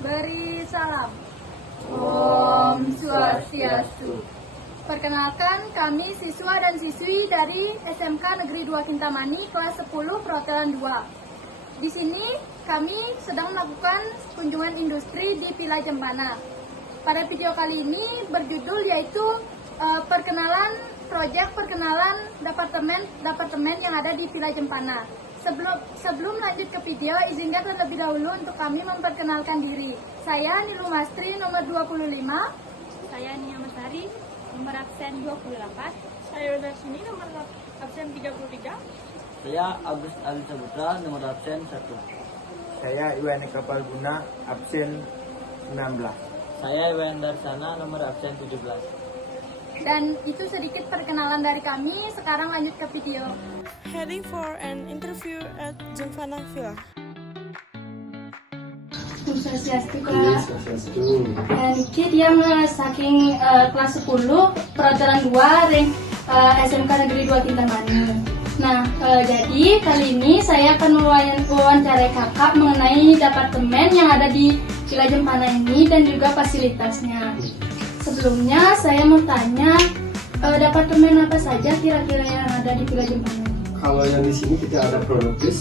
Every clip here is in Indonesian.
Beri salam. Om Swastiastu. Perkenalkan, kami siswa dan siswi dari SMK Negeri 2 Kintamani kelas 10 perhotelan 2. Di sini kami sedang melakukan kunjungan industri di Villa Jempana. Pada video kali ini berjudul yaitu perkenalan departemen yang ada di Villa Jempana. Sebelum lanjut ke video, izinkan terlebih dahulu untuk kami memperkenalkan diri. Saya Nilu Mastri, nomor 25. Saya Nia Mesari, nomor absen 28. Saya Darsini, nomor absen 33. Saya Agus Ali Saputra, nomor absen 1. Saya Iwan Kapal Guna, absen 19. Saya Iwan Darsana, nomor absen 17. Dan itu sedikit perkenalan dari kami. Sekarang lanjut ke video. Heading for an interview at Jempana Villa. Swastiastu Kak. Niki dia saking kelas 10 perhotelan 2 ring SMK Negeri 2 Kintamani. Nah, jadi kali ini saya akan mewawancarai kakak mengenai departemen yang ada di Villa Jempana ini dan juga fasilitasnya. Sebelumnya saya mau tanya, departemen apa saja kira-kira yang ada di Villa Jempana? Kalau yang di sini kita ada front office,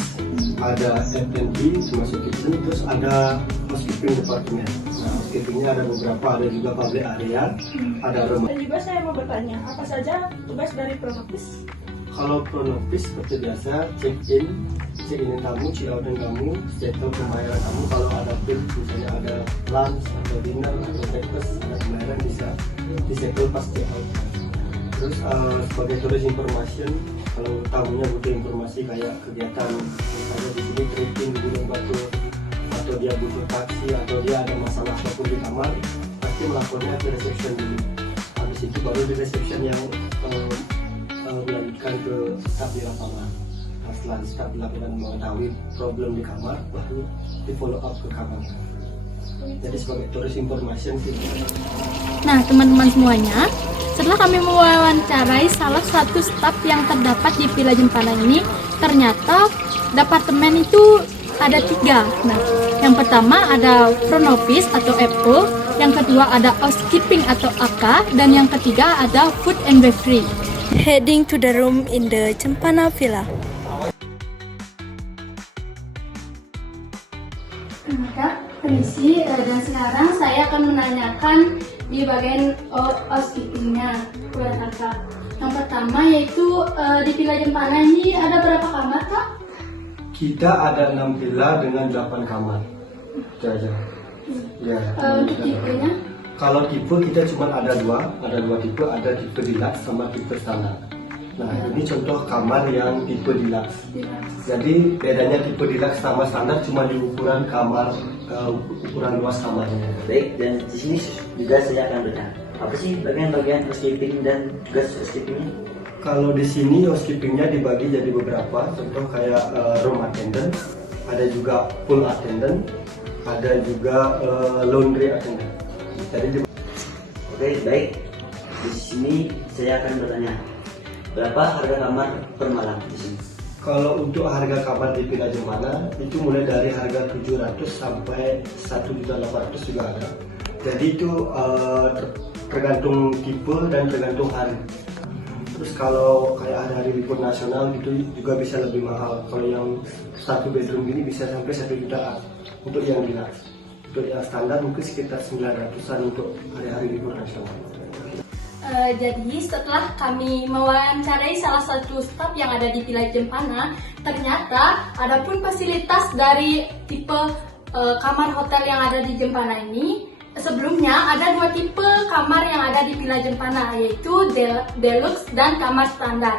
ada F&B termasuk kitchen, terus ada housekeeping departemen. Nah, housekeepingnya ada beberapa, ada juga public area, ada rumah. Dan juga saya mau bertanya, apa saja tugas dari front office? Kalau front office seperti biasa, check-in tamu, check-out tamu, settle pembayaran tamu. Kalau ada bill, misalnya ada lunch atau dinner atau breakfast, ada pembayaran bisa di-settle pas check-out. Terus sebagai turis information, kalau tamunya butuh informasi kayak kegiatan, misalnya di sini trekking di Gunung Batu, atau dia butuh taksi, atau dia ada masalah apapun di kamar, pasti melapornya ke reception dulu. Habis itu baru di reception yang melanjutkan ke staf di lapangan. Nah, setelah staf di lapangan mengetahui problem di kamar, baru di follow up ke kamar. Jadi sebagai turis information sih. Nah, teman-teman semuanya, setelah kami mewawancarai salah satu staf yang terdapat di Villa Jempana ini, ternyata departemen itu ada 3. Nah, yang pertama ada front office atau FO, yang kedua ada housekeeping atau AK, dan yang ketiga ada food and beverage. Heading to the room in the Jempana Villa. Kak, permisi, dan sekarang saya akan menanyakan di bagian housekeepingnya kepada kakak. Yang pertama yaitu di Villa Jempana ini ada berapa kamar, Kak? Kita ada 6 villa dengan 8 kamar. Itu aja. Ya. Untuk tipenya? Kalau tipe kita cuma ada dua tipe, ada tipe deluxe sama tipe standar. Nah, ini contoh kamar yang tipe deluxe. Jadi bedanya tipe deluxe sama standar cuma di ukuran kamar, ukuran luas kamarnya. Baik, dan di sini juga saya akan bertanya, apa sih bagian-bagian housekeeping dan tugas housekeepingnya? Kalau di sini housekeepingnya dibagi jadi beberapa, contoh kayak room attendant, ada juga pool attendant, ada juga laundry attendant. Jadi Oke, baik. Di sini saya akan bertanya, berapa harga kamar per malam di sini? kalau untuk harga kamar di Villa Jempana itu mulai dari harga 700 sampai 1.800.000 juga ada. Jadi itu tergantung tipe dan tergantung hari. Terus kalau kayak hari libur nasional gitu juga bisa lebih mahal. Kalau yang 1 bedroom ini bisa sampai 1 jutaan untuk yang deluxe. Untuk yang standar mungkin sekitar 900-an untuk hari-hari libur nasional. Jadi setelah kami mewawancarai salah satu staf yang ada di Villa Jempana, ternyata ada pun fasilitas dari tipe kamar hotel yang ada di Jempana ini. Sebelumnya ada 2 tipe kamar yang ada di Villa Jempana, yaitu deluxe dan kamar standar.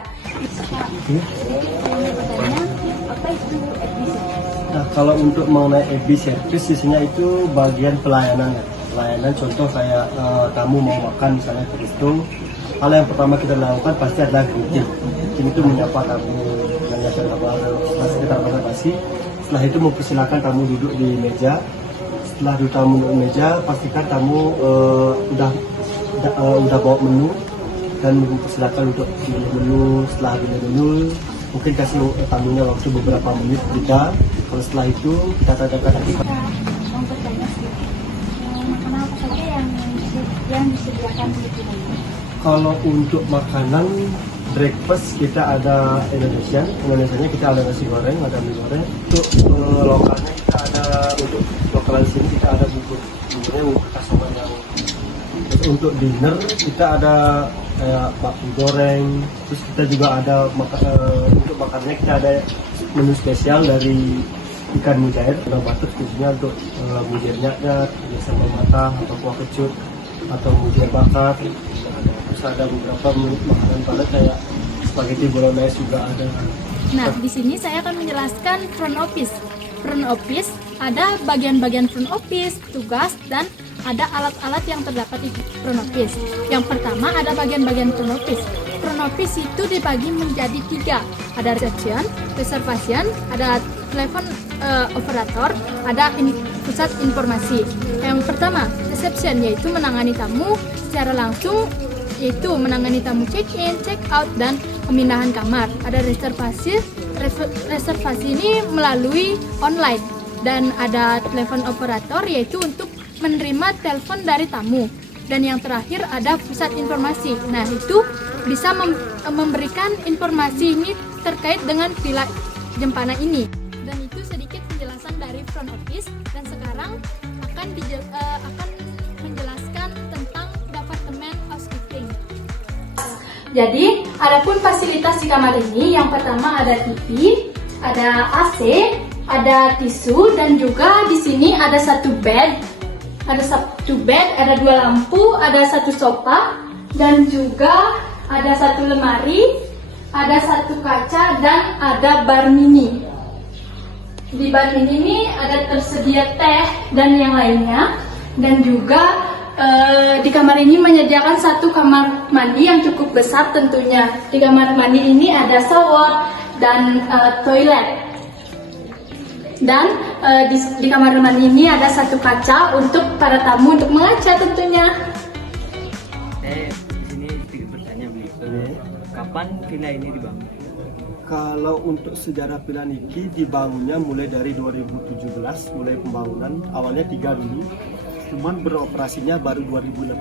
Nah, kalau untuk mengenai AB service isinya itu bagian pelayanan. Pelayanan contoh kayak tamu mau makan misalnya ke itu, hal yang pertama kita lakukan pasti adalah greeting. Greeting itu menyapa tamu, menanyakan kabar, sekitar basa-basi. Setelah itu mempersilahkan tamu duduk di meja. Setelah tamu duduk di meja, pastikan tamu udah bawa menu dan mempersilahkan untuk pilih menu. Setelah pilih menu, mungkin kasih tamunya waktu beberapa menit kita. Kalau setelah itu kita tanyakan lagi. Mau bertanya sedikit. yang disediakan di villa ini? Kalau untuk makanan breakfast kita ada Indonesianya kita ada nasi goreng, ada mie goreng. Untuk lokalnya kita ada, untuk lokal di sini kita ada buburnya bubur kasongan yang. Untuk dinner kita ada kayak bakmi goreng, terus kita juga ada untuk makannya kita ada menu spesial dari ikan mujair, ada batuk khususnya untuk mujair nyat-nyat, sambal matah atau kuah kecut atau mujair bakar. Terus ada beberapa makanan padat kayak spaghetti bolognese juga ada. Nah, di sini saya akan menjelaskan front office. Front office ada bagian-bagian front office, tugas, dan ada alat-alat yang terdapat di front office. Yang pertama ada bagian-bagian front office. Front office itu dibagi menjadi 3. Ada reservation, ada telepon operator, ada pusat informasi. Yang pertama, reception, yaitu menangani tamu secara langsung, yaitu menangani tamu check-in, check-out, dan pemindahan kamar. Ada reservasi ini melalui online. Dan ada telepon operator, yaitu untuk menerima telepon dari tamu. Dan yang terakhir ada pusat informasi. Nah, itu bisa memberikan informasi ini terkait dengan villa Jempana ini. Dan itu sedikit penjelasan dari front office. Dan sekarang akan menjelaskan tentang departemen housekeeping. Jadi, adapun fasilitas di kamar ini, yang pertama ada TV, ada AC, ada tisu, dan juga di sini ada satu bed. Ada 2 lampu, ada 1 sofa, dan juga ada 1 lemari, ada 1 kaca, dan ada bar mini. Di bar mini ini ada tersedia teh dan yang lainnya. Dan juga di kamar ini menyediakan 1 kamar mandi yang cukup besar tentunya. Di kamar mandi ini ada shower dan toilet. Dan di kamar mandi ini ada 1 kaca untuk para tamu untuk mengaca tentunya. Di sini sedikit bertanya, Bu. Kapan villa ini dibangun? Kalau untuk sejarah villa Niki dibangunnya mulai dari 2017, mulai pembangunan awalnya 3 dulu, cuman beroperasinya baru 2018.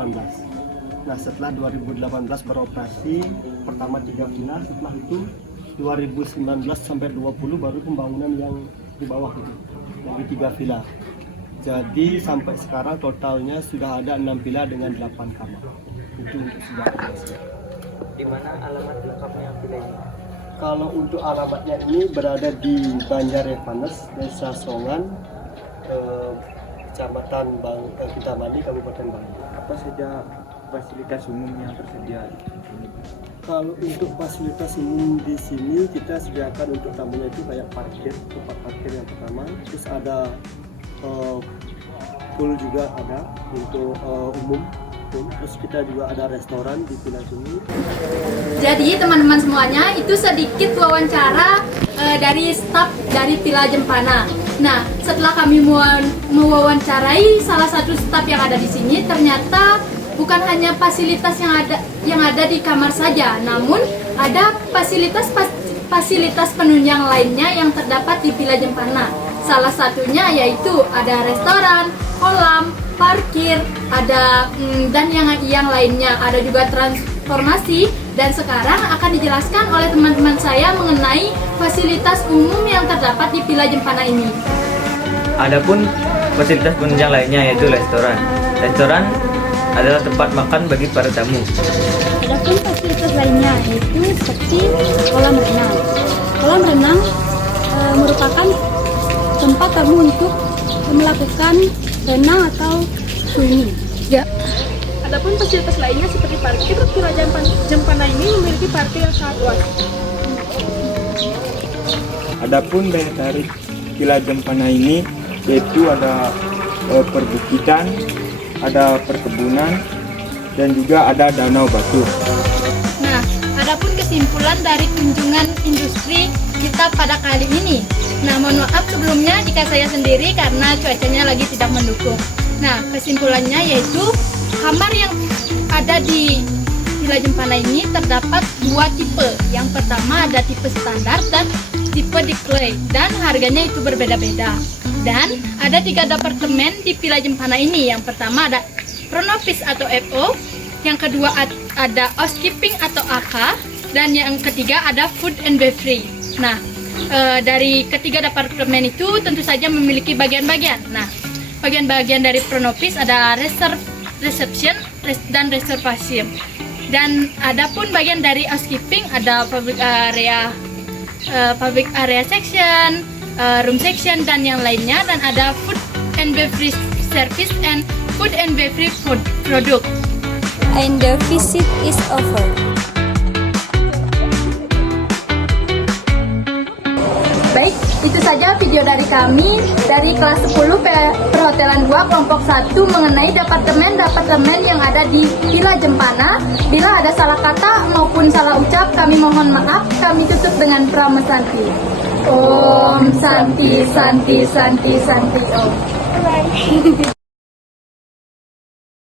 Nah, setelah 2018 beroperasi pertama 3 villa, setelah itu 2019 sampai 20 baru pembangunan yang di bawah itu, dari 3 villa. Jadi sampai sekarang totalnya sudah ada 6 villa dengan 8 kamar. Itu untuk sejarah. Di mana alamat lengkapnya villa ini? Kalau untuk alamatnya ini berada di Banjarevanes, Desa Songan, Kecamatan Kintamani, Kabupaten Bangli. Apa saja fasilitas umum yang tersedia di sini? Kalau untuk fasilitas umum di sini kita sediakan untuk tamunya itu kayak parkir, tempat parkir yang pertama, terus ada pool juga ada untuk umum, terus kita juga ada restoran di villa sini. Jadi teman-teman semuanya, itu sedikit wawancara dari staf dari Villa Jempana. Nah, setelah kami mewawancarai salah satu staf yang ada di sini, ternyata bukan hanya fasilitas yang ada di kamar saja, namun ada fasilitas penunjang lainnya yang terdapat di Villa Jempana. Salah satunya yaitu ada restoran, kolam, parkir, ada dan yang lainnya. Ada juga transformasi, dan sekarang akan dijelaskan oleh teman-teman saya mengenai fasilitas umum yang terdapat di Villa Jempana ini. Adapun fasilitas penunjang lainnya yaitu restoran. Restoran adalah tempat makan bagi para tamu. Adapun fasilitas lainnya yaitu seperti kolam renang. Kolam renang merupakan tempat tamu untuk melakukan renang atau swimming. Ya. Adapun fasilitas lainnya seperti parkir, Villa Jempana ini memiliki parkir yang sangat luas. Adapun daya tarik Villa Jempana ini yaitu ada perbukitan, ada perkebunan, dan juga ada danau batu. Nah, adapun kesimpulan dari kunjungan industri kita pada kali ini. Nah, mohon maaf sebelumnya jika saya sendiri karena cuacanya lagi tidak mendukung. Nah, kesimpulannya yaitu kamar yang ada di Villa Jempana ini terdapat 2 tipe. Yang pertama ada tipe standar dan tipe declare, dan harganya itu berbeda-beda. Dan ada 3 departemen di Villa Jempana ini. Yang pertama ada Pronopis atau FO, yang kedua ada housekeeping atau AK, dan yang ketiga ada food and beverage. Nah, dari ketiga departemen itu tentu saja memiliki bagian-bagian. Nah, bagian-bagian dari Pronopis ada reception dan reservation. Dan ada pun bagian dari housekeeping ada public area section, room section dan yang lainnya, dan ada food and beverage service and food and beverage product. And the visit is over. Baik, itu saja video dari kami dari kelas 10 Perhotelan 2 kelompok 1 mengenai departemen yang ada di Villa Jempana. Bila ada salah kata maupun salah ucap, kami mohon maaf. Kami tutup dengan Prama Santi. Om Santi Santi Santi Santi Om.